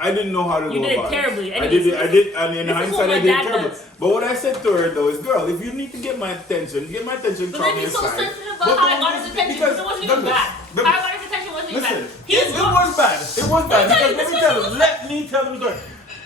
I didn't know how to go about it. You did it terribly. I did, and in hindsight, I did it terribly. But what I said to her though is, girl, if you need to get my attention, call me aside. But then he's so sensitive about how I got his attention because it wasn't even bad. How I got his attention wasn't even bad. It was bad. It was bad. Because let me tell him the story.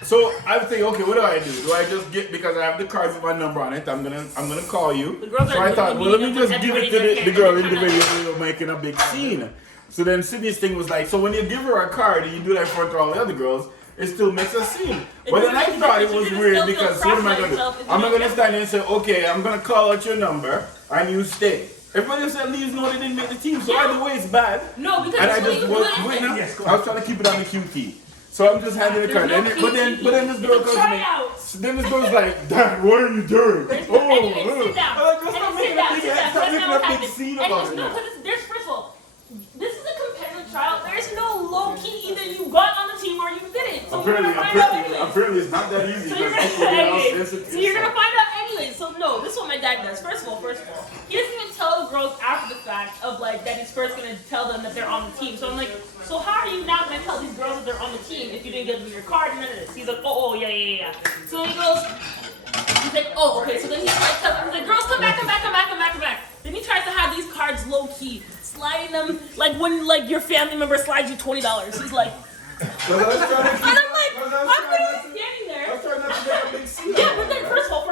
So I would think, okay, what do I do? Do I just get, because I have the cards with my number on it, I'm gonna call you. So I thought, well, let me just give it to the girl individually, making a big scene. So then Sydney's thing was like, so when you give her a card and you do that in front of all the other girls, it still makes a scene. But then I thought it was weird because what am I gonna do? I'm not gonna stand there and say, okay, I'm gonna call out your number and you stay. Everybody else at least know they didn't make the team, so either way it's bad. No, because and I just I was trying to keep it on the QT. So I'm just handing the card. But then this girl comes to me. Then this girl's like, Dad, what are you doing? Anyway, sit down. I'm like, stop making a big scene about it. No, because there's, first of all, this is a competitive trial. There's no low key. Either you got on the team or you didn't. So apparently it's not that easy. So you're gonna find out anyway. So no, this is what my dad does. First of all, he doesn't even tell the girls after the fact of like that he's first gonna tell them that they're on the team. So I'm like, so how are you now gonna tell these girls that they're on the team if you didn't give them your card and none of this? He's like, oh yeah. So he goes, he's like, oh okay. So then he's like, girls come back. Then he tries to have these cards low key, sliding them like when like your family member slides you $20. He's like, and I'm like, I'm gonna be standing there. I was trying not to make a big scene. Yeah, but then first of all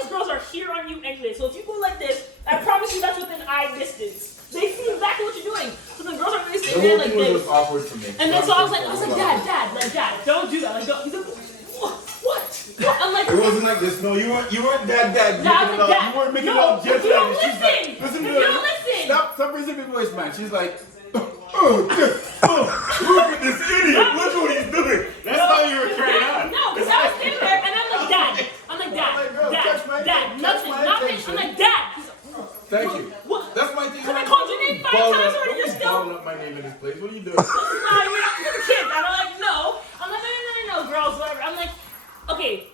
these girls are here on you anyway. So if you go like this, I promise you that's within eye distance. They see exactly what you're doing. So the girls are really standing there like this. Was awkward for me. And then so I was like, Dad, don't do that. Like, he's like, what? I'm like, it wasn't like this. No, you weren't Dad. You weren't making it all gentle. You don't listen. Listen to her. Stop raising your voice, man. She's like, look at this idiot. Look what he's doing. That's how you were carrying on. No, because I was sitting there and I'm like, Dad. Nothing. I'm like, Dad. Thank you. What? That's my thing. Because I called your name 5 times already. You're still balling up my name in this place. What are you doing? No, you're not for the kids. And I'm like, no. I'm like, no, girls, whatever. I'm like, okay,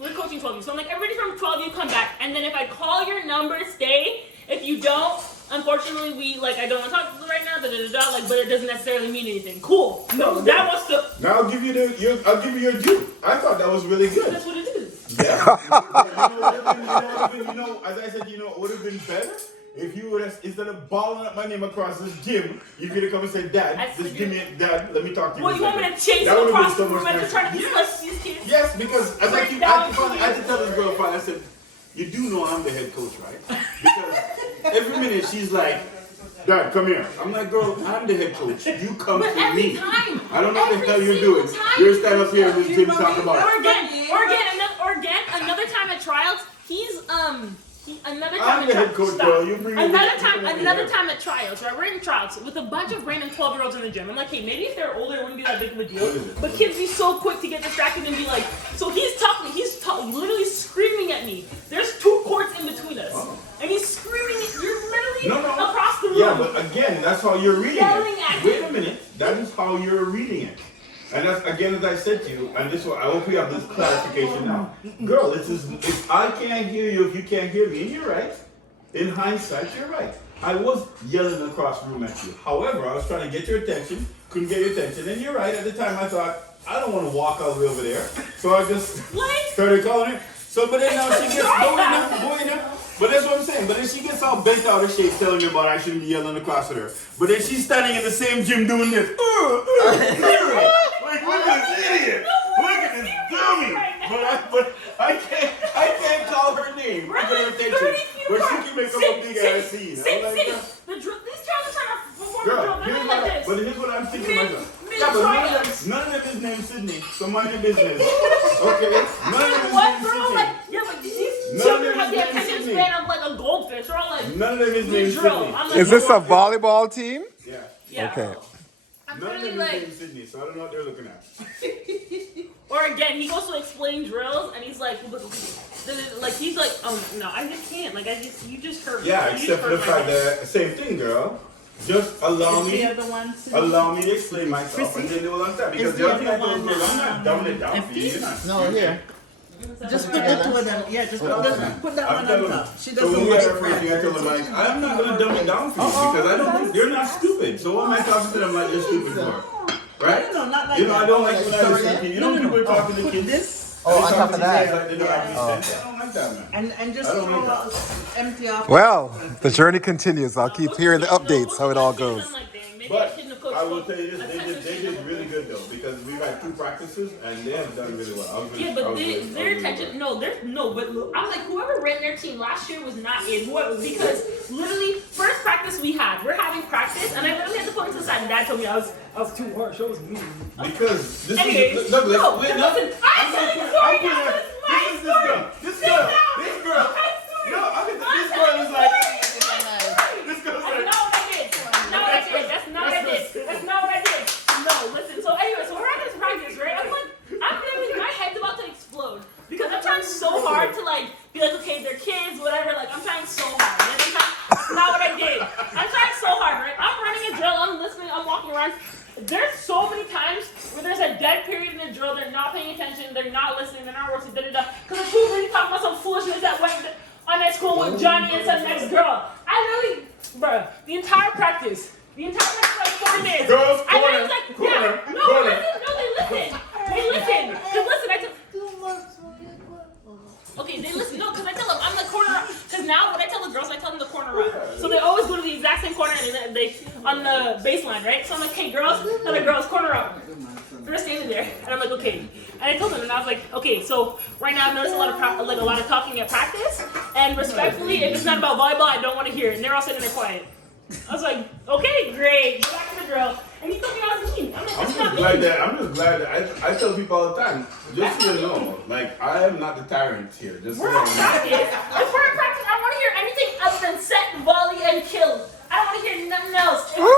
we're coaching 12 of you. So I'm like, everybody from 12 of you come back. And then if I call your number, stay. If you don't, unfortunately, I don't want to talk to you right now, but it doesn't necessarily mean anything. Cool. No, that was the... Now I'll give you your due. I thought that was really good. That's what it is. Yeah. As I said, it would have been better if you would have, instead of balling up my name across this gym, you could have come and said, Dad, just give me, Dad, let me talk to you. Well, you want me to chase you across the room and just try to discuss these kids? Yes, because as I had to tell this girl, I said, you do know I'm the head coach, right? Because every minute she's like, Dad, come here. I'm like, girl, I'm the head coach. You come to me. I don't know what the hell you're doing. You're standing up here in this gym talking about it. Or again, another time at tryouts, I'm the head coach, girl. You bring another time at tryouts, right? We're in tryouts with a bunch of random 12-year-olds in the gym. I'm like, hey, maybe if they're older, it wouldn't be that big of a deal. But kids be so quick to get distracted and be like, so he's literally screaming at me. There's 2 courts in between us. And he's screaming, you're literally across the room. Yeah, but again, that's how you're reading Yelling it. at Wait a minute. That is how you're reading it. And that's, again, as I said to you, and this one, I hope we have this clarification now. Girl, if I can't hear you, if you can't hear me, and you're right. In hindsight, you're right. I was yelling across the room at you. However, I was trying to get your attention, couldn't get your attention, and you're right. At the time, I thought, I don't want to walk all the way over there. So I just started calling her. So, but then now she gets going up. But that's what I'm saying. But then she gets all bent out of shape telling me about I shouldn't be yelling across at her. But then she's standing in the same gym doing this. Like, look at this idiot. Look at this dummy. But I can't call her name. We're like 30 feet but she can make up a big ass scene. These girls are trying to perform the drill. They're like this. But here's what I'm thinking myself. Yeah, but none of them is named Sydney, so mind your business. Okay? None of them is named Sydney. These children have the attention span of like a goldfish. They're all like, none of them is named Sydney. Is this a volleyball team? Yeah. Okay. None of them is named Sydney, so I don't know what they're looking at. Or again, he goes to explain drills, and he's like, he's like, oh no, I just can't. You just hurt me. Yeah, except for the fact that, same thing, girl. Just allow me to explain myself and then do it on time. Because the other thing I told you, I'm not dumbing it down for you. You're not No, here. Just put the 2 of them. Yeah, just put that one on top. She doesn't so when we want had our first thing, I told them, I'm not going to dumb it down for you because I don't think they're not stupid. So what am I talking to them like they're stupid for? Right? No, not like you know, that. I don't like when I listen to you. You know, people talking to Put kids. this Oh, on top of that. Like they don't have any sense. I don't like that, man. and just I don't throw like out, empty off. Well, the journey continues. I'll keep hearing the updates, how it all goes. But I will tell you this, they did really good though, because we've had 2 practices and they have done really well. I was really, Yeah, I but was really- their attention, but look, I'm like, whoever ran their team last year was not in. Because literally, first practice we're having practice, and I literally had to put him to the side, and Dad told me I was too harsh, I was mean. Because this Anyways, is, look, no, wait, listen, I'm telling the story now, this is my story. This girl, no, I mean, this girl is like, this girl's That's like, not what I did. That's not what I did. That's not what I did. No, listen. So anyway, so we're having this practice, right? I'm literally, my head's about to explode because I'm trying so hard to like be like, okay, they're kids, whatever. Like I'm trying so hard. That's not what I did. I'm trying so hard, right? I'm running a drill. I'm listening. I'm walking around. There's so many times where there's a dead period in the drill. They're not paying attention. They're not listening. They're not working. Because the two really talking about some foolishness that went on that school with Johnny and some next girl. I literally, bruh, the entire practice, like 4 minutes. Girls, I corner, was like, corner, yeah, corner. they listen. They listen. Cause listen, I tell. Okay, they listen. No, cause I tell them I'm the corner. Cause now when I tell the girls, I tell them the corner up. So they always go to the exact same corner and they on the baseline, right? So I'm like, hey girls, tell the girls corner up. They're standing there, and I'm like, okay. And I told them, and I was like, okay. So right now I've noticed a lot of talking at practice, and respectfully, if it's not about volleyball, I don't want to hear it. And they're all sitting there quiet. I was like, okay, great. Go back to the drill. And he told me I was mean. I'm like, that's not mean. I'm just glad that I tell people all the time, just so you know, like I am not the tyrant here. Just so We're you at know. practice. If we're at practice, I don't want to hear anything other than set, volley, and kill. I don't want to hear nothing else. Who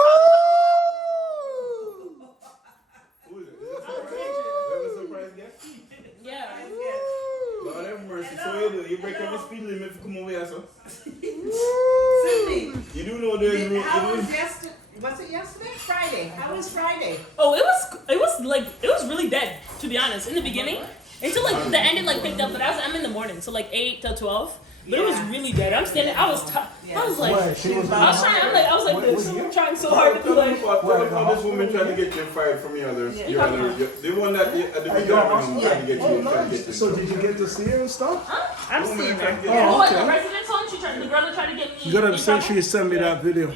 is it? Is it a surprise guest? Yeah. Lord have mercy. So you break every speed limit to come over here, so. Sydney, You do know the how was yesterday? Was it yesterday? Friday. How was Friday? Oh, it was really dead, to be honest, in the beginning. Until like the ending picked up, but I'm in the morning, so 8 till 12. But it was really dead. I'm standing. I was like, I was like, trying so hard to Tell like. them about this woman trying to get you fired from the others. The one that at the beginning trying to get you trying to get you. So did you get to see her and stuff? I'm seeing her. Oh, okay. The residence home, the girl that tried to get me. You gotta in make trouble. sure you send me that video.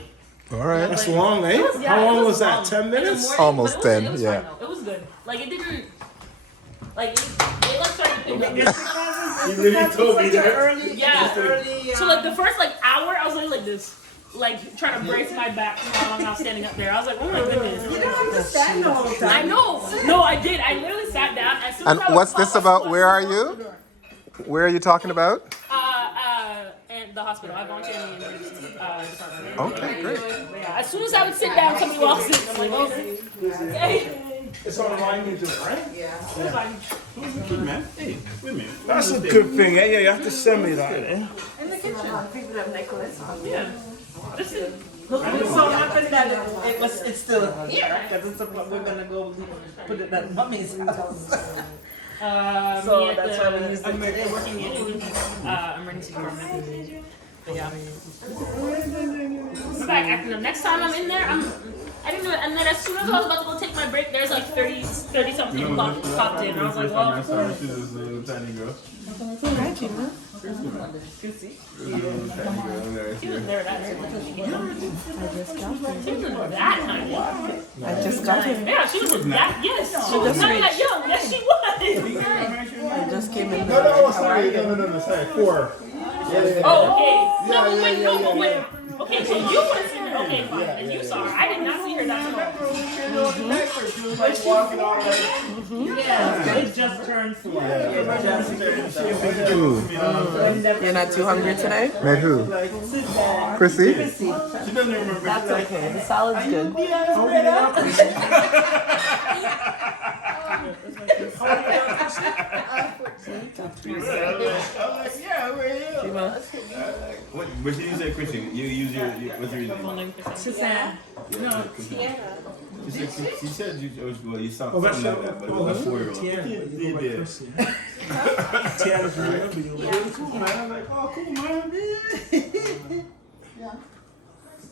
All right. That's long, eh? It was- yeah, How it long was was that? long. 10 In the minutes? morning, Almost but it 10, was yeah. fine, though. It was good. Like it didn't. Like it started to pick up. He really told me that. Yeah. So the first hour, I was like this, trying to brace my back while I'm not standing up there. I was like, oh my goodness. You don't have to stand the whole time. I know. No, I did. I literally sat down. As soon as And I what's was this about? Where are you? Where are you talking about? In the hospital. I volunteer in the emergency department. Okay, great. Yeah. As soon as I would sit down, somebody walks in. I'm like, okay. Hey. It's online you do, right? It's fine. Good man. Hey, wait a minute. That's a good thing, eh? Yeah, you have to send me that, eh? In the kitchen. People have necklaces on. Yeah. This is. Look, it so happened that it's still here because we're gonna go put it at mommy's house. So me at that's why we use the I'm working in emergency department. But yeah. I'm back acting up. Next time I'm in there, I didn't do it. And then as soon as I was about to go take my break, there's 30 something popped in. I was like, well. She's this little tiny girl. You see? Little tiny girl there. She was there that She was that tiny. I just got here. Yeah, she was that. Yes. She was not that young. Yes, she was. I just came in. No, sorry, 4. Oh, okay. No, but wait, but wait. Okay, so you would have seen her. Okay, fine. And you saw her. I did not see her that small. Yeah, it just turned 4. You're not too hungry today? Met who? Chrissy? She doesn't remember. That's okay. The salad's good. Yeah, we're here. What did you say, Christian? You use what's your name? Suzanne. No, she said you saw Oh, that's something like that, but it was a 4-year-old. Tiana's remember you. Cool, man. I'm like, oh, cool, man.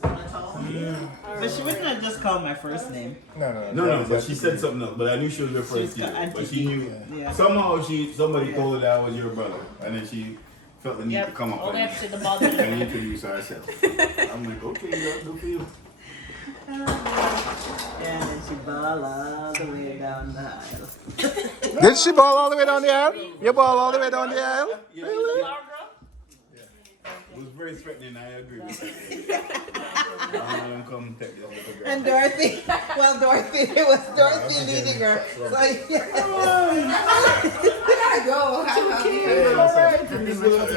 But she wouldn't have just called my first name. No, but she said something else. But I knew she was referring to you. But she knew Yeah. somehow somebody told her that I was your brother, and then she felt the need to come up Only have to say the ball. and introduce herself. I'm like, okay, girl, good for you. And then she ball all the way down the aisle. Did she ball all the way down the aisle? You ball all the way down the aisle? Really? It was very threatening. I agree with you. I'm come take the other girl. And Dorothy, it was Dorothy leading her. So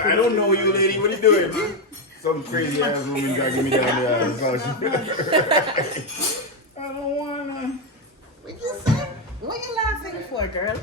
I don't know you, lady. What are you doing? Some crazy ass woman dragging me down the aisle. I don't wanna. what you say? What you laughing for, girl?